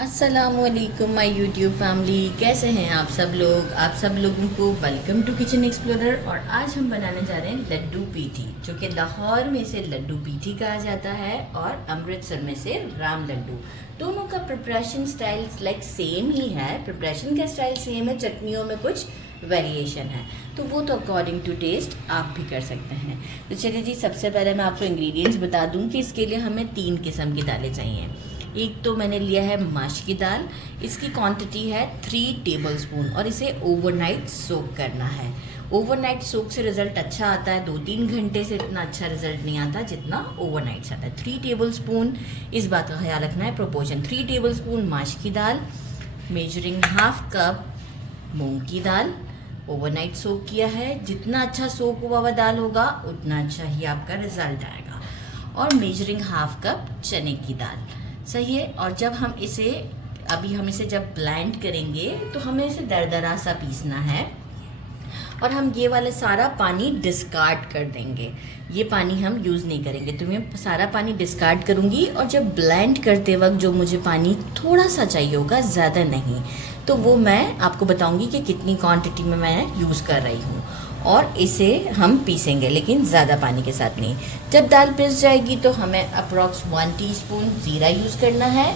अस्सलामुअलैकुम my YouTube family, कैसे हैं आप सब लोग। आप सब लोगों को वेलकम टू किचन एक्सप्लोरर। और आज हम बनाने जा रहे हैं लड्डू पीठी, जो कि लाहौर में से लड्डू पीठी कहा जाता है और अमृतसर में से राम लड्डू। दोनों का प्रिपरेशन स्टाइल लाइक सेम ही है, प्रिपरेशन का स्टाइल सेम है, चटनियों में कुछ वेरिएशन है, तो वो तो अकॉर्डिंग टू टेस्ट आप भी कर सकते हैं। तो चलिए जी, सबसे पहले मैं आपको इंग्रेडिएंट्स बता दूं कि इसके लिए हमें 3 किस्म की दालें चाहिए। एक तो मैंने लिया है माश की दाल, इसकी क्वांटिटी है 3 टेबलस्पून और इसे ओवरनाइट सोक करना है। ओवरनाइट सोक से रिज़ल्ट अच्छा आता है, 2-3 घंटे से इतना अच्छा रिजल्ट नहीं आता जितना ओवरनाइट से आता है। 3 टेबलस्पून, इस बात का ख्याल रखना है, प्रोपोर्शन 3 टेबलस्पून माश की दाल, मेजरिंग ½ कप मूंग की दाल, ओवरनाइट सोक किया है। जितना अच्छा सोक हुआ हुआ दाल होगा उतना अच्छा ही आपका रिजल्ट आएगा। और मेजरिंग ½ कप चने की दाल, सही है। और जब हम इसे जब ब्लेंड करेंगे तो हमें इसे दरदरा सा पीसना है और हम ये वाला सारा पानी डिस्कार्ड कर देंगे। ये पानी हम यूज़ नहीं करेंगे, तो मैं सारा पानी डिस्कार्ड करूँगी। और जब ब्लेंड करते वक्त जो मुझे पानी थोड़ा सा चाहिए होगा, ज़्यादा नहीं, तो वो मैं आपको बताऊँगी कि कितनी क्वांटिटी में मैं यूज़ कर रही हूँ। और इसे हम पीसेंगे, लेकिन ज़्यादा पानी के साथ नहीं। जब दाल पिस जाएगी तो हमें अप्रॉक्स 1 टीस्पून ज़ीरा यूज़ करना है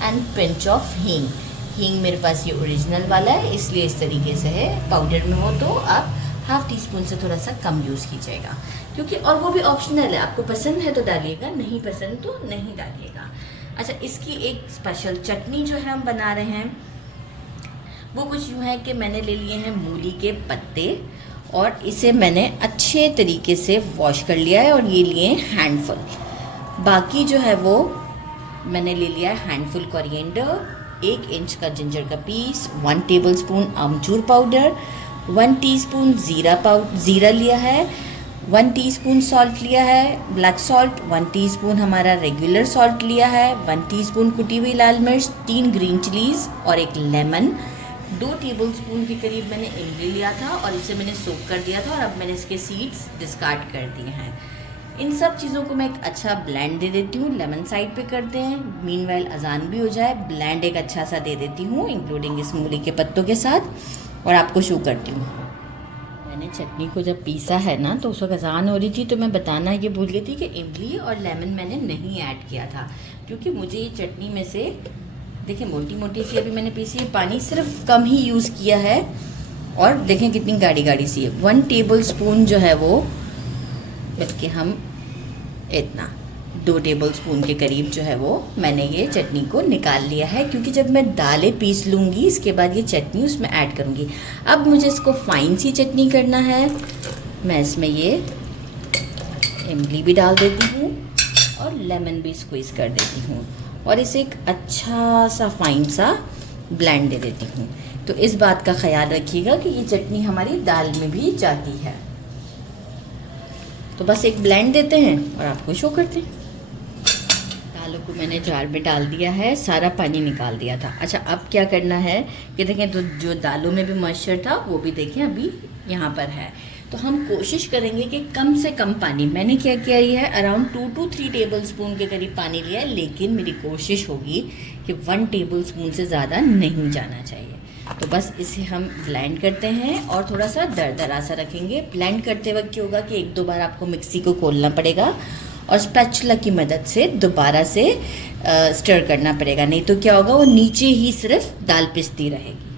एंड पिंच ऑफ हींग। हींग मेरे पास ये ओरिजिनल वाला है, इसलिए इस तरीके से है। पाउडर में हो तो आप ½ टीस्पून से थोड़ा सा कम यूज़ कीजिएगा, क्योंकि और वो भी ऑप्शनल है, आपको पसंद है तो डालिएगा, नहीं पसंद तो नहीं डालिएगा। अच्छा, इसकी एक स्पेशल चटनी जो है हम बना रहे हैं वो कुछ यूँ है कि मैंने ले लिए हैं मूली के पत्ते और इसे मैंने अच्छे तरीके से वॉश कर लिया है और ये लिए हैंडफुल। बाकी जो है वो मैंने ले लिया है हैंडफुल कोरिएंडर, 1 इंच का जिंजर का पीस, 1 टेबलस्पून अमचूर पाउडर, 1 टीस्पून ज़ीरा लिया है, 1 टीस्पून सॉल्ट लिया है, ब्लैक सॉल्ट, 1 टीस्पून हमारा रेगुलर सॉल्ट लिया है, 1 टीस्पून कुटी हुई लाल मिर्च, 3 ग्रीन चिलीज़ और 1 लेमन, 2 टेबलस्पून के करीब मैंने इमली लिया था और इसे मैंने सोक कर दिया था और अब मैंने इसके सीड्स डिस्कार्ड कर दिए हैं। इन सब चीज़ों को मैं एक अच्छा ब्लेंड दे देती हूँ। लेमन साइड पे करते हैं, मीनवाइल अजान भी हो जाए। ब्लेंड एक अच्छा सा दे देती हूँ इंक्लूडिंग इस मूली के पत्तों के साथ और आपको शो करती हूँ। मैंने चटनी को जब पीसा है ना, तो उस वक्त अजान हो रही थी, तो मैं बताना ये भूल गई थी कि इमली और लेमन मैंने नहीं ऐड किया था, क्योंकि मुझे ये चटनी में से देखिए मोटी मोटी सी अभी मैंने पीसी है, पानी सिर्फ कम ही यूज़ किया है और देखें कितनी गाढ़ी गाढ़ी सी है। 1 टेबलस्पून जो है वो, बल्कि हम इतना 2 टेबलस्पून के करीब जो है वो मैंने ये चटनी को निकाल लिया है, क्योंकि जब मैं दालें पीस लूँगी इसके बाद ये चटनी उसमें ऐड करूँगी। अब मुझे इसको फाइन सी चटनी करना है। मैं इसमें ये इमली भी डाल देती हूँ और लेमन भी स्क्वीज़ कर देती हूँ और इसे एक अच्छा सा फाइन सा ब्लेंड दे देती हूँ। तो इस बात का ख्याल रखिएगा कि ये चटनी हमारी दाल में भी जाती है। तो बस एक ब्लेंड देते हैं और आपको शो करते हैं। दालों को मैंने जार में डाल दिया है, सारा पानी निकाल दिया था। अच्छा, अब क्या करना है कि देखें, तो जो दालों में भी मॉइस्चर था वो भी देखें अभी यहाँ पर है। तो हम कोशिश करेंगे कि कम से कम पानी, मैंने क्या किया है अराउंड 2 to 3 टेबलस्पून के करीब पानी लिया है, लेकिन मेरी कोशिश होगी कि 1 टेबलस्पून से ज़्यादा नहीं जाना चाहिए। तो बस इसे हम ब्लेंड करते हैं और थोड़ा सा दरदरा सा रखेंगे। ब्लेंड करते वक्त क्या होगा कि 1-2 बार आपको मिक्सी को खोलना पड़ेगा और स्पैचुला की मदद से दोबारा से स्टर करना पड़ेगा, नहीं तो क्या होगा वो नीचे ही सिर्फ दाल पिसती रहेगी।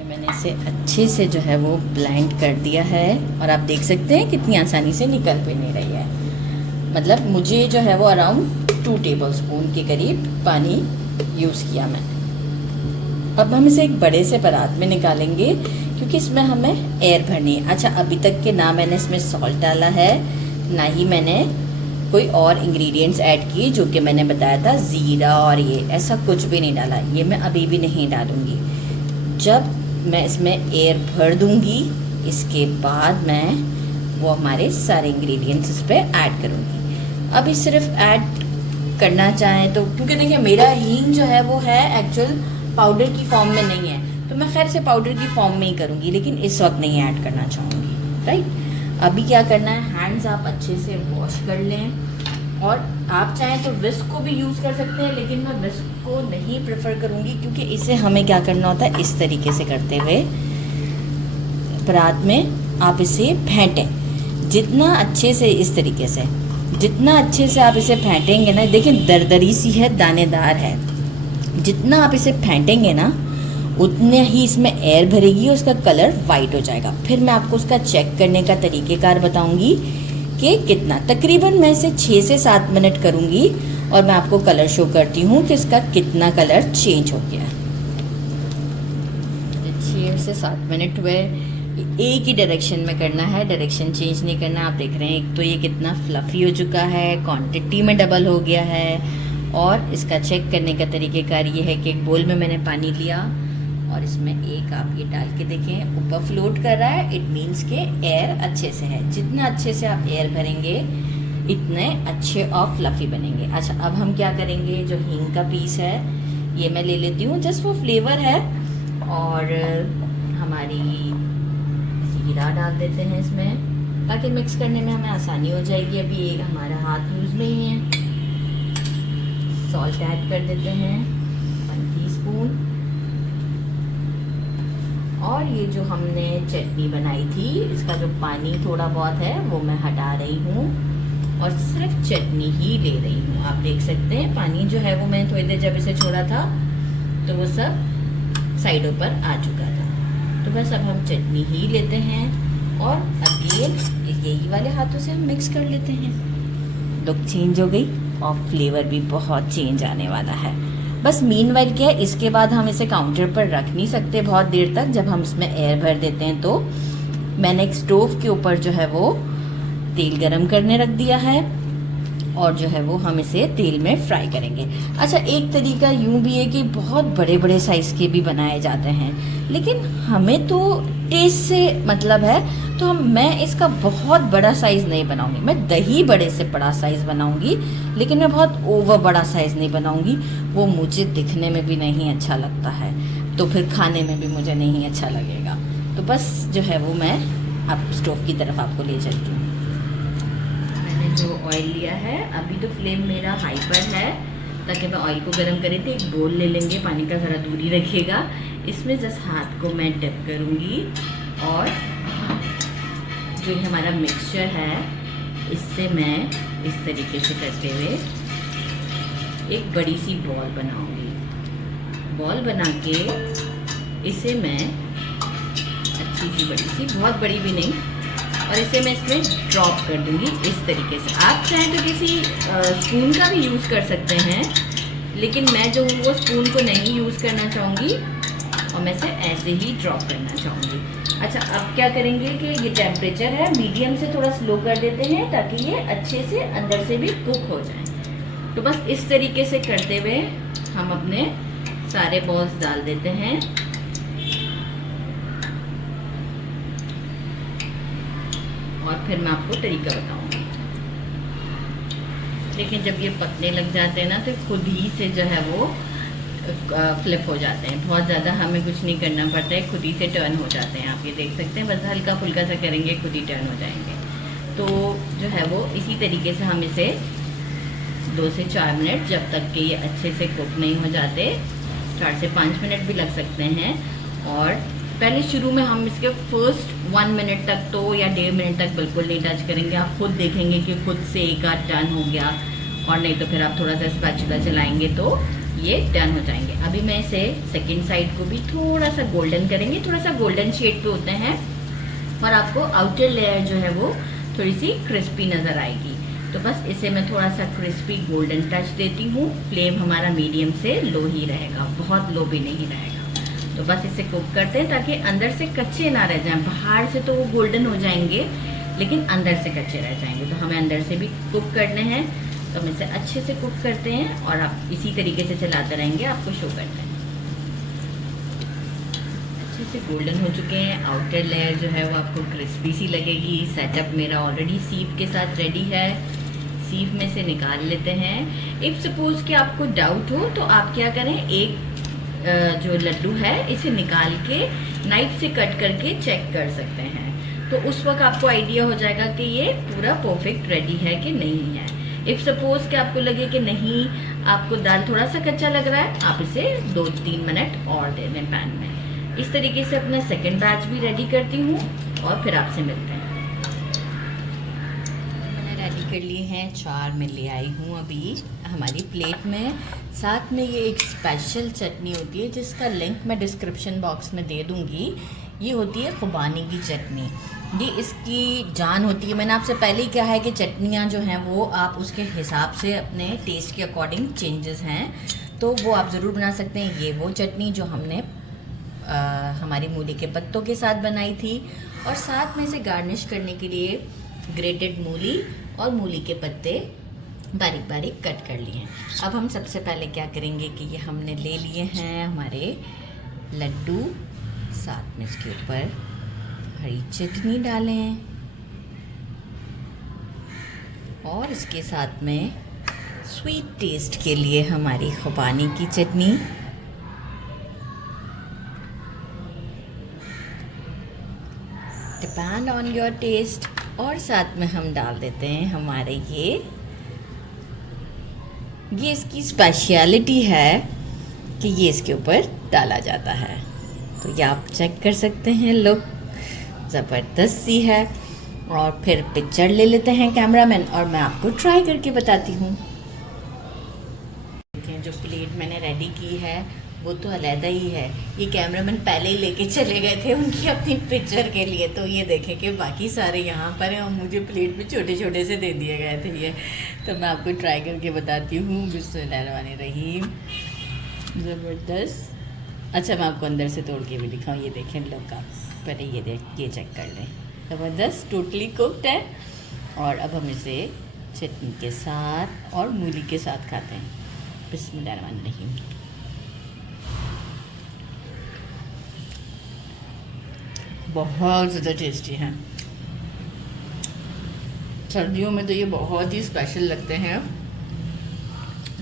मैंने इसे अच्छे से जो है वो ब्लेंड कर दिया है और आप देख सकते हैं कितनी आसानी से निकल भी नहीं रही है। मतलब मुझे जो है वो अराउंड 2 टेबलस्पून के करीब पानी यूज़ किया मैंने। अब हम इसे एक बड़े से परात में निकालेंगे, क्योंकि इसमें हमें एयर भरनी है। अच्छा, अभी तक के ना मैंने इसमें सॉल्ट डाला है, ना ही मैंने कोई और इंग्रेडिएंट्स ऐड किए जो कि मैंने बताया था, ज़ीरा और ये ऐसा कुछ भी नहीं डाला। ये मैं अभी भी नहीं डालूँगी। जब मैं इसमें एयर भर दूंगी इसके बाद मैं वो हमारे सारे इंग्रेडिएंट्स इस पर ऐड करूँगी। अभी सिर्फ ऐड करना चाहें तो, क्योंकि देखिए मेरा हींग जो है वो है एक्चुअल पाउडर की फॉर्म में नहीं है, तो मैं खैर से पाउडर की फॉर्म में ही करूँगी, लेकिन इस वक्त नहीं ऐड करना चाहूँगी। राइट, अभी क्या करना है, हैंड्स आप अच्छे से वॉश कर लें और आप चाहें तो विस्क को भी यूज़ कर सकते हैं, लेकिन मैं विस्क को नहीं प्रेफर करूँगी, क्योंकि इसे हमें क्या करना होता है, इस तरीके से करते हुए परात में आप इसे फेंटें। जितना अच्छे से, इस तरीके से जितना अच्छे से आप इसे फेंटेंगे ना, देखिए दरदरी सी है, दानेदार है, जितना आप इसे फेंटेंगे ना उतने ही इसमें एयर भरेगी और उसका कलर वाइट हो जाएगा। फिर मैं आपको उसका चेक करने का तरीक़ेकार बताऊंगी कि कितना, तकरीबन मैं इसे 6 से 7 मिनट करूंगी और मैं आपको कलर शो करती हूँ कि इसका कितना कलर चेंज हो गया। 6 से 7 मिनट हुए। एक ही डायरेक्शन में करना है, डायरेक्शन चेंज नहीं करना। आप देख रहे हैं एक तो ये कितना फ्लफ़ी हो चुका है, क्वांटिटी में डबल हो गया है। और इसका चेक करने का तरीक़ेकार ये है कि एक बोल में मैंने पानी लिया और इसमें एक आप ये डाल के देखें, ऊपर फ्लोट कर रहा है, इट मीन्स के एयर अच्छे से है। जितना अच्छे से आप एयर भरेंगे इतने अच्छे और फ्लफ़ी बनेंगे। अच्छा, अब हम क्या करेंगे, जो हींग का पीस है ये मैं ले लेती हूँ, जस्ट वो फ्लेवर है। और हमारी जीरा डाल देते हैं इसमें, ताकि मिक्स करने में हमें आसानी हो जाएगी। अभी ये हमारा हाथ यूज़ में ही है। सॉल्ट ऐड कर देते हैं 1 टीस्पून। और ये जो हमने चटनी बनाई थी, इसका जो पानी थोड़ा बहुत है वो मैं हटा रही हूँ और सिर्फ चटनी ही ले रही हूँ। आप देख सकते हैं पानी जो है वो मैंने थोड़ी देर जब इसे छोड़ा था तो वो सब साइडों पर आ चुका था। तो बस अब हम चटनी ही लेते हैं और अगेन यही वाले हाथों से हम मिक्स कर लेते हैं। लुक चेंज हो गई और फ्लेवर भी बहुत चेंज आने वाला है। बस मीनवाइल क्या है, इसके बाद हम इसे काउंटर पर रख नहीं सकते बहुत देर तक। जब हम इसमें एयर भर देते हैं तो मैंने एक स्टोव के ऊपर जो है वो तेल गरम करने रख दिया है और जो है वो हम इसे तेल में फ्राई करेंगे। अच्छा, एक तरीका यूँ भी है कि बहुत बड़े बड़े साइज़ के भी बनाए जाते हैं, लेकिन हमें तो टेस्ट से मतलब है, तो मैं इसका बहुत बड़ा साइज़ नहीं बनाऊंगी। मैं दही बड़े से बड़ा साइज़ बनाऊंगी, लेकिन मैं बहुत ओवर बड़ा साइज़ नहीं बनाऊंगी। वो मुझे दिखने में भी नहीं अच्छा लगता है, तो फिर खाने में भी मुझे नहीं अच्छा लगेगा। तो बस जो है वो मैं अब स्टोव की तरफ आपको ले चलती हूँ। मैंने जो ऑयल लिया है, अभी तो फ्लेम मेरा हाई पर है ताकि मैं ऑयल को गर्म करे थे। एक बोल ले लेंगे, पानी का ज़रा दूरी रखिएगा। इसमें जस्ट हाथ को मैं डिप करूँगी और जो हमारा मिक्सचर है इससे मैं इस तरीके से करते हुए एक बड़ी सी बॉल बनाऊँगी। बॉल बना के इसे मैं अच्छी सी बड़ी सी, बहुत बड़ी भी नहीं, और इसे मैं इसमें ड्रॉप कर दूंगी इस तरीके से। आप चाहें तो किसी स्पून का भी यूज़ कर सकते हैं, लेकिन मैं जो वो स्पून को नहीं यूज़ करना चाहूँगी और मैं इसे ऐसे ही ड्रॉप करना चाहूँगी। अच्छा, अब क्या करेंगे कि ये टेम्परेचर है, मीडियम से थोड़ा स्लो कर देते हैं ताकि ये अच्छे से अंदर से भी कुक हो जाए। तो बस इस तरीके से करते हुए हम अपने सारे बॉल्स डाल देते हैं और फिर मैं आपको तरीका बताऊंगी। लेकिन जब ये पकने लग जाते हैं ना तो खुद ही से जो है वो फ्लिप हो जाते हैं। बहुत ज़्यादा हमें कुछ नहीं करना पड़ता है, खुद ही से टर्न हो जाते हैं। आप ये देख सकते हैं, बस हल्का फुल्का सा करेंगे खुद ही टर्न हो जाएंगे। तो जो है वो इसी तरीके से हम इसे 2 से 4 मिनट, जब तक कि ये अच्छे से कुक नहीं हो जाते, 4 से 5 मिनट भी लग सकते हैं। और पहले शुरू में हम इसके फर्स्ट 1 मिनट तक तो या 1.5 मिनट तक बिल्कुल नहीं टच करेंगे। आप खुद देखेंगे कि खुद से एक आध टर्न हो गया, और नहीं तो फिर आप थोड़ा सा स्पैचुला चलाएंगे तो ये टर्न हो जाएंगे। अभी मैं इसे सेकंड साइड को भी थोड़ा सा गोल्डन करेंगे, थोड़ा सा गोल्डन शेड पे होते हैं और आपको आउटर लेयर जो है वो थोड़ी सी क्रिस्पी नज़र आएगी। तो बस इसे मैं थोड़ा सा क्रिस्पी गोल्डन टच देती हूँ। फ्लेम हमारा मीडियम से लो ही रहेगा, बहुत लो भी नहीं रहेगा। तो बस इसे कुक करते हैं ताकि अंदर से कच्चे ना रह जाएं। बाहर से तो वो गोल्डन हो जाएंगे, लेकिन अंदर से कच्चे रह जाएंगे। तो हमें अंदर से भी कुक करने हैं, तो हम इसे अच्छे से कुक करते हैं और आप इसी तरीके से चलाते रहेंगे, आपको शो करते हैं। अच्छे से गोल्डन हो चुके हैं, आउटर लेयर जो है वो आपको क्रिस्पी सी लगेगी। सेटअप मेरा ऑलरेडी सीव के साथ रेडी है, सीव में से निकाल लेते हैं। इफ़ सपोज़ कि आपको डाउट हो तो आप क्या करें, एक जो लड्डू है इसे निकाल के नाइफ से कट करके चेक कर सकते हैं। तो उस वक्त आपको आइडिया हो जाएगा कि ये पूरा परफेक्ट रेडी है कि नहीं है। इफ़ सपोज़ कि आपको लगे कि नहीं, आपको दाल थोड़ा सा कच्चा लग रहा है, आप इसे 2-3 मिनट और दे दें पैन में। इस तरीके से अपना सेकंड बैच भी रेडी करती हूँ और फिर आपसे मिलते हैं। मैंने रेडी कर लिए हैं 4 मैं ले आई हूँ अभी हमारी प्लेट में। साथ में ये एक स्पेशल चटनी होती है जिसका लिंक मैं डिस्क्रिप्शन बॉक्स में दे दूँगी। ये होती है खुबानी की चटनी। ये इसकी जान होती है। मैंने आपसे पहले ही कहा है कि चटनियाँ जो हैं वो आप उसके हिसाब से अपने टेस्ट के अकॉर्डिंग चेंजेस हैं तो वो आप ज़रूर बना सकते हैं। ये वो चटनी जो हमने हमारी मूली के पत्तों के साथ बनाई थी और साथ में इसे गार्निश करने के लिए ग्रेटेड मूली और मूली के पत्ते बारीक बारीक कट कर लिए हैं। अब हम सबसे पहले क्या करेंगे कि ये हमने ले लिए हैं हमारे लड्डू, साथ में इसके ऊपर हरी चटनी डालें और इसके साथ में स्वीट टेस्ट के लिए हमारी खुबानी की चटनी, डिपेंड ऑन योर टेस्ट। और साथ में हम डाल देते हैं हमारे ये इसकी स्पेशलिटी है कि ये इसके ऊपर डाला जाता है। तो ये आप चेक कर सकते हैं, लुक ज़बरदस्त सी है। और फिर पिक्चर ले लेते हैं कैमरामैन और मैं आपको ट्राई करके बताती हूँ। देखें जो प्लेट मैंने रेडी की है वो तो अलहदा ही है। ये कैमरामैन पहले ही लेके चले गए थे उनकी अपनी पिक्चर के लिए। तो ये देखें कि बाकी सारे यहाँ पर हैं और मुझे प्लेट में छोटे छोटे से दे दिए गए थे ये। तो मैं आपको ट्राई करके बताती हूँ। बिस्मिल्लाहिर्रहमानिर्रहीम, ज़बरदस्त। अच्छा मैं आपको अंदर से तोड़ के भी दिखाऊँ। ये देखें लोग, आप पहले ये चेक कर लें। ज़बरदस्त, टोटली कुक्ड है। और अब हम इसे चटनी के साथ और मूली के साथ खाते हैं। बिस्मिल्लाहिर्रहमानिर्रहीम। बहुत ज़्यादा टेस्टी हैं। सर्दियों में तो ये बहुत ही स्पेशल लगते हैं,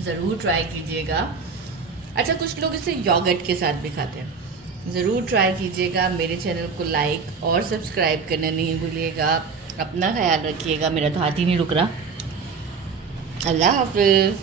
ज़रूर ट्राई कीजिएगा। अच्छा कुछ लोग इसे योगर्ट के साथ भी खाते हैं, ज़रूर ट्राई कीजिएगा। मेरे चैनल को लाइक और सब्सक्राइब करना नहीं भूलिएगा। अपना ख्याल रखिएगा। मेरा तो हाथ ही नहीं रुक रहा। अल्लाह हाफ़िज़।